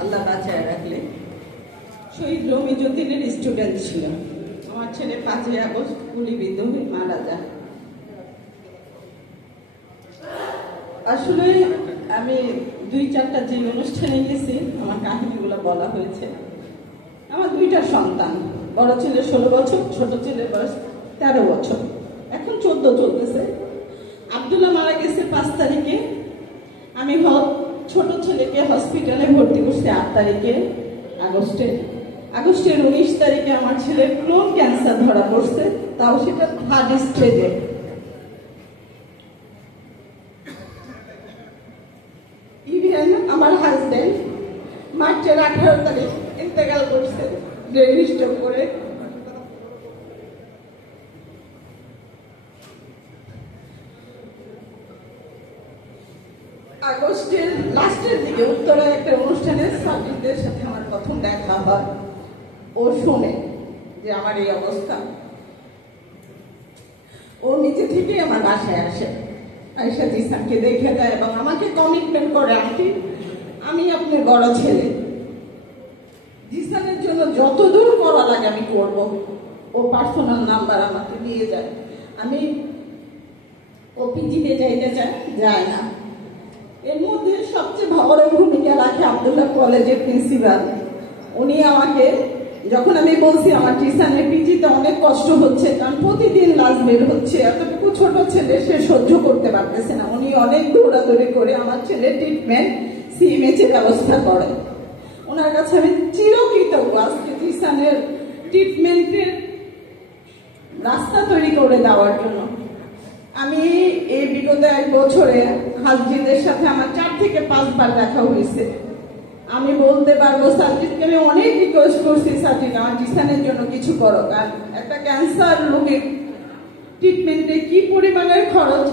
আল্লাহ বাঁচায় রাখলে। শহীদ রমিজউদ্দিনের স্টুডেন্ট ছিল। আমার ছেলে 5ই আগস্ট গুলিবিদ্ধ হয়ে মারা যায়। আসলে আমি 2-4টা যে অনুষ্ঠানে গেছি আমার কাহিনীগুলো বলা হয়েছে। আমার 2টা সন্তান, বড় ছেলে 16 বছর, ছোট ছেলের বয়স 13 বছর, এখন 14 চলতেছে। আব্দুল্লাহ মারা গেছে 5 তারিখে। আমি ছোট ছেলেকে হসপিটালে ভর্তি করছি 8 তারিখে আগস্টের 19 তারিখে আমার ছেলের ক্লোন ক্যান্সার ধরা পড়ছে, তাও সেটা 3rd স্টেজে। ইভেন আমার হাজবেন্ড মার্চের 18 তারিখ ইন্তেকাল করছে ব্রেন স্ট্রোক করে। আগস্টের লাস্টের দিকে উত্তরায় একটা অনুষ্ঠানে সাবিরদের সাথে আমার প্রথম দেখা হয়। ও শোনে যে আমার এই অবস্থা, ও নিজে থেকেই আমার বাসায় আসে, আয়েশা জিসানকে দেখে দেয় এবং আমাকে কমিটমেন্ট করে, আন্টি আমি আপনার বড় ছেলে, জিসানের জন্য যতদূর করা লাগে আমি করব। ও পার্সোনাল নাম্বার আমাকে দিয়ে যায়। আমি ও পিজিতে যাইতে যায় না। এর মধ্যে সবচেয়ে বড় ভূমিকা রাখে আব্দুল্লাহ কলেজের প্রিন্সিপাল। উনি আমাকে, যখন আমি বলছি আমার জিসানের পিজিতে অনেক কষ্ট হচ্ছে, কারণ প্রতিদিন লাশ বের হচ্ছে, এতটুকু ছোট ছেলে সে সহ্য করতে পারতেছে না, উনি অনেক দৌড়াদৌড়ি করে আমার ছেলের ট্রিটমেন্ট সিএমএইচ এর ব্যবস্থা করেন। ওনার কাছে আমি চিরকৃতজ্ঞ। আজকে জিসানের ট্রিটমেন্টের রাস্তা তৈরি করে দেওয়ার জন্য। আমি এই বিগত 1 বছরে হাজজিদের সাথে আমার 4 থেকে 5 বার দেখা হয়েছে। আমি বলতে পারবো সার্জিদকে আমি অনেক রিকোয়েস্ট করছি, সার্জিদ আমার জিসানের জন্য কিছু করো, কারণ একটা ক্যান্সার রোগীর ট্রিটমেন্টে কি পরিমাণের খরচ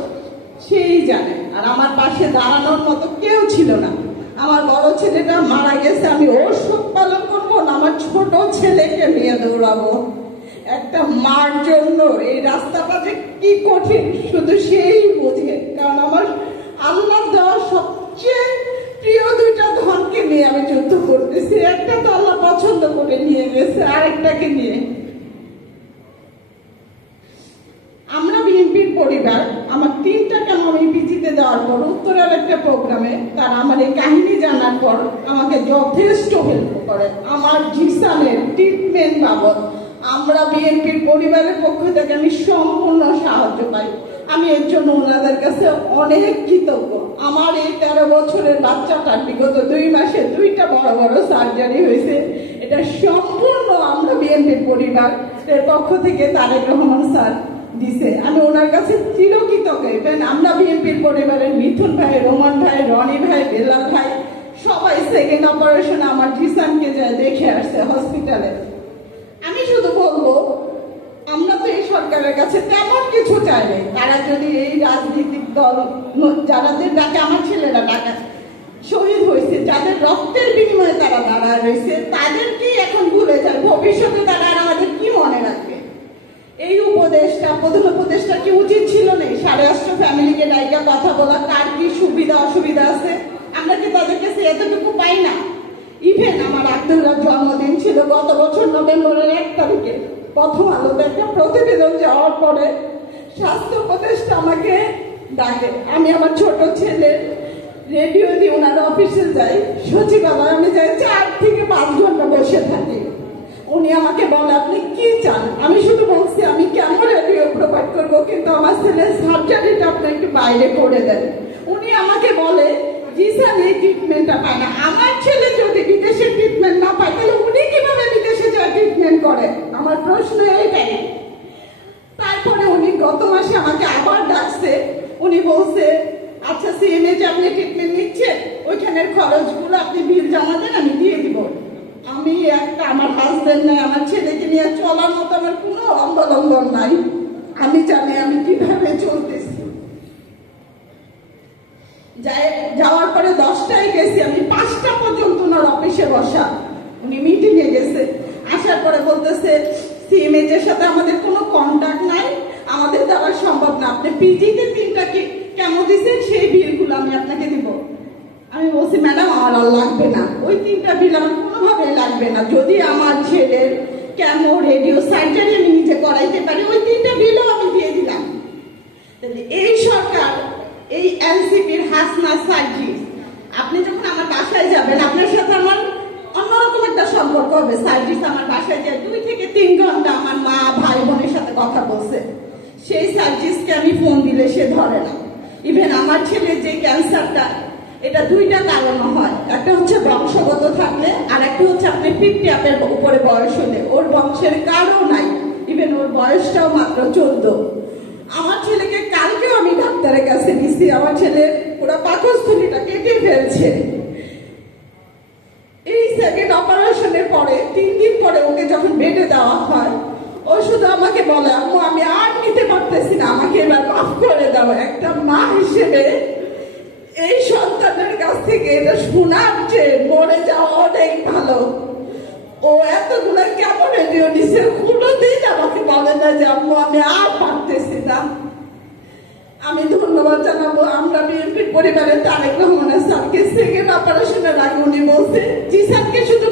সেই জানে। আর আমার পাশে দাঁড়ানোর মতো কেউ ছিল না। আমার বড় ছেলেটা মারা গেছে, আমি ওর শোক পালন করবো না আমার ছোট ছেলেকে নিয়ে দৌড়াবো। একটা মার জন্য এই রাস্তাটা যে কি কঠিন শুধু সেই বোঝে, কারণ আমার আল্লাহ দেওয়া সবচেয়ে প্রিয় 2টা ধনকে নিয়ে আমি যুদ্ধ করতেছি। একটা তো আল্লাহ পছন্দ করে নিয়ে গেছে, আরেকটাকে নিয়ে। আমরা বিএনপির পরিবার, আমার 3টাকে আমি পিজিতে দেওয়ার পর উত্তরের একটা প্রোগ্রামে তারা আমার এই কাহিনী জানার পর আমাকে যথেষ্ট হেল্প করে আমার জিসানের ট্রিটমেন্ট বাবদ। আমরা বিএনপির পরিবারের পক্ষ থেকে আমি সম্পূর্ণ সাহায্য পাই। আমি এর জন্য ওনাদের কাছে অনেক কৃতজ্ঞ। আমার এই 13 বছরের বাচ্চাটার বিগত 2 মাসে 2টা বড় বড় সার্জারি হয়েছে। এটা সম্পূর্ণ আমরা বিএনপির পরিবারের পক্ষ থেকে তারেক রহমান স্যার দিছে। আমি ওনার কাছে চিরকৃতজ্ঞ। আমরা বিএনপির পরিবারের মিথুন ভাই, রোমান ভাই, রনি ভাই, বেলাল ভাই সবাই সেকেন্ড অপারেশনে আমার জিসানকে যায় দেখে আসছে হসপিটালে। আমি শুধু বলবো, আমরা তো এই সরকারের কাছে তেমন কিছু চাই না। তারা যদি এই রাজনৈতিক দল যাদের ডাকে আমার ছেলেরা ডাকা শহীদ হয়েছে, যাদের রক্তের বিনিময়ে তারা দাঁড়ায় রয়েছে, তাদেরকেই এখন ভুলে যায়। ভবিষ্যতে তারা আমাদের কি মনে রাখবে? এই উপদেশটা, প্রধান উপদেশটা কি উচিত ছিল না 8.5 ফ্যামিলিকে ডাইকা কথা বলা, কার কি সুবিধা অসুবিধা আছে? আমরা কি তাদের কাছে এতটুকু পাই না? ইভেন আমার আব্দুল্লাহর জন্মদিন ছিল গত বছর নভেম্বরের 1 তারিখে। প্রথম আলোতে একটা প্রতিবেদন যাওয়ার পরে স্বাস্থ্য উপদেষ্টা আমাকে ডাকে। আমি আমার ছোট ছেলে রেডিও দিয়ে ওনার অফিসে যাই, সচিবালয় আমি যাই, 4 থেকে 5 ঘন্টা বসে থাকি। উনি আমাকে বলে আপনি কি চান? আমি শুধু বলছি আমি কেন রেডিও প্রোভাইড করবো, কিন্তু আমার ছেলের সার্জারিটা আপনি একটু বাইরে করে দেন। উনি আমাকে বলে জিসান এই ট্রিটমেন্টটা পায় না। আমার ছেলে যদি বিদেশে ট্রিটমেন্ট না পায় তাহলে উনি কিভাবে বিদেশে যা ট্রিটমেন্ট করে? আমার প্রশ্ন এইটাই। তারপরে উনি গত মাসে আমাকে আবার ডাকছে। উনি বলছে আচ্ছা সিএমএইচ আপনি ট্রিটমেন্ট নিচ্ছেন, ওইখানের খরচগুলো আপনি বিল জমা দেন, আমি দিয়ে দিব। আমি আমার হাজবেন্ড নাই, আমার ছেলেকে নিয়ে চলার মতো আমার কোনো অবলম্বন নাই। আমি জানি আমি কিভাবে চলতেছি। যাওয়ার পরে 10টায় গেছি, আমি 5টা পর্যন্ত ওনার অফিসে বসা। উনি মিটিং এ গেছে, আসার পরে বলতেছে সিএমএইচ এর সাথে আমাদের কোনো কন্টাক্ট নাই, আমাদের দ্বারা সম্ভব না। আপনি পিজিতে 3টা কেমো দিচ্ছেন সেই বিলগুলো আমি আপনাকে দিব। আমি বলছি ম্যাডাম আমার আর লাগবে না, ওই 3টা বিল আমার কোনোভাবে লাগবে না। যদি আমার ছেলের কেমো রেডিও সার্জারি আমি নিজে করাইতে পারি, ওই 3টা বিলও আমি দিয়ে দিলাম। এই সরকার, এই এনসিপির হাসনা সার্জিস, আপনি যখন আমার বাসায় যাবেন আপনার সাথে আমার অন্যরকম একটা সম্পর্ক হবে। সার্জিস আমার বাসায় যায় 2 থেকে 3 ঘন্টা আমার মা ভাই বোনের সাথে কথা বলছে। সেই সার্জিসকে আমি ফোন দিলে সে ধরে না। ইভেন আমার ছেলের যে ক্যান্সারটা, এটা 2টা কারণ হয়, একটা হচ্ছে বংশগত থাকলে, আর একটা হচ্ছে আপনি 50 আপের উপরে বয়স হলে। ওর বংশের কারো নাই, ইভেন ওর বয়সটাও মাত্র 14। আমার ছেলেকে কালকেও আমি ডাক্তারের কাছে দিচ্ছি, আমার ছেলে পুরো পাকস্থলীটা কেটে ফেলছে। এই সেকেন্ড অপারেশনের পরে 3 দিন পরে ওকে যখন বেডে দেওয়া হয়, ও শুধু আমাকে বলে আম্মু আমি আর নিতে পারতেছি না, আমাকে এবার মাফ করে দাও। একটা মা হিসেবে এই সন্তানের কাছ থেকে এটা শোনার চেয়ে মরে যাওয়া অনেক ভালো। ও এতগুলো কেমন রেডিও নিছে, কোনোদিন আমাকে বলে না যে আম্মু আমি আর পারতেছি না। আমি ধন্যবাদ জানাবো আমরা বিএনপির পরিবারের তারেক রহমানের স্যারকে। সেকেন্ড অপারেশনের আগে উনি বলছে জিসানকে শুধু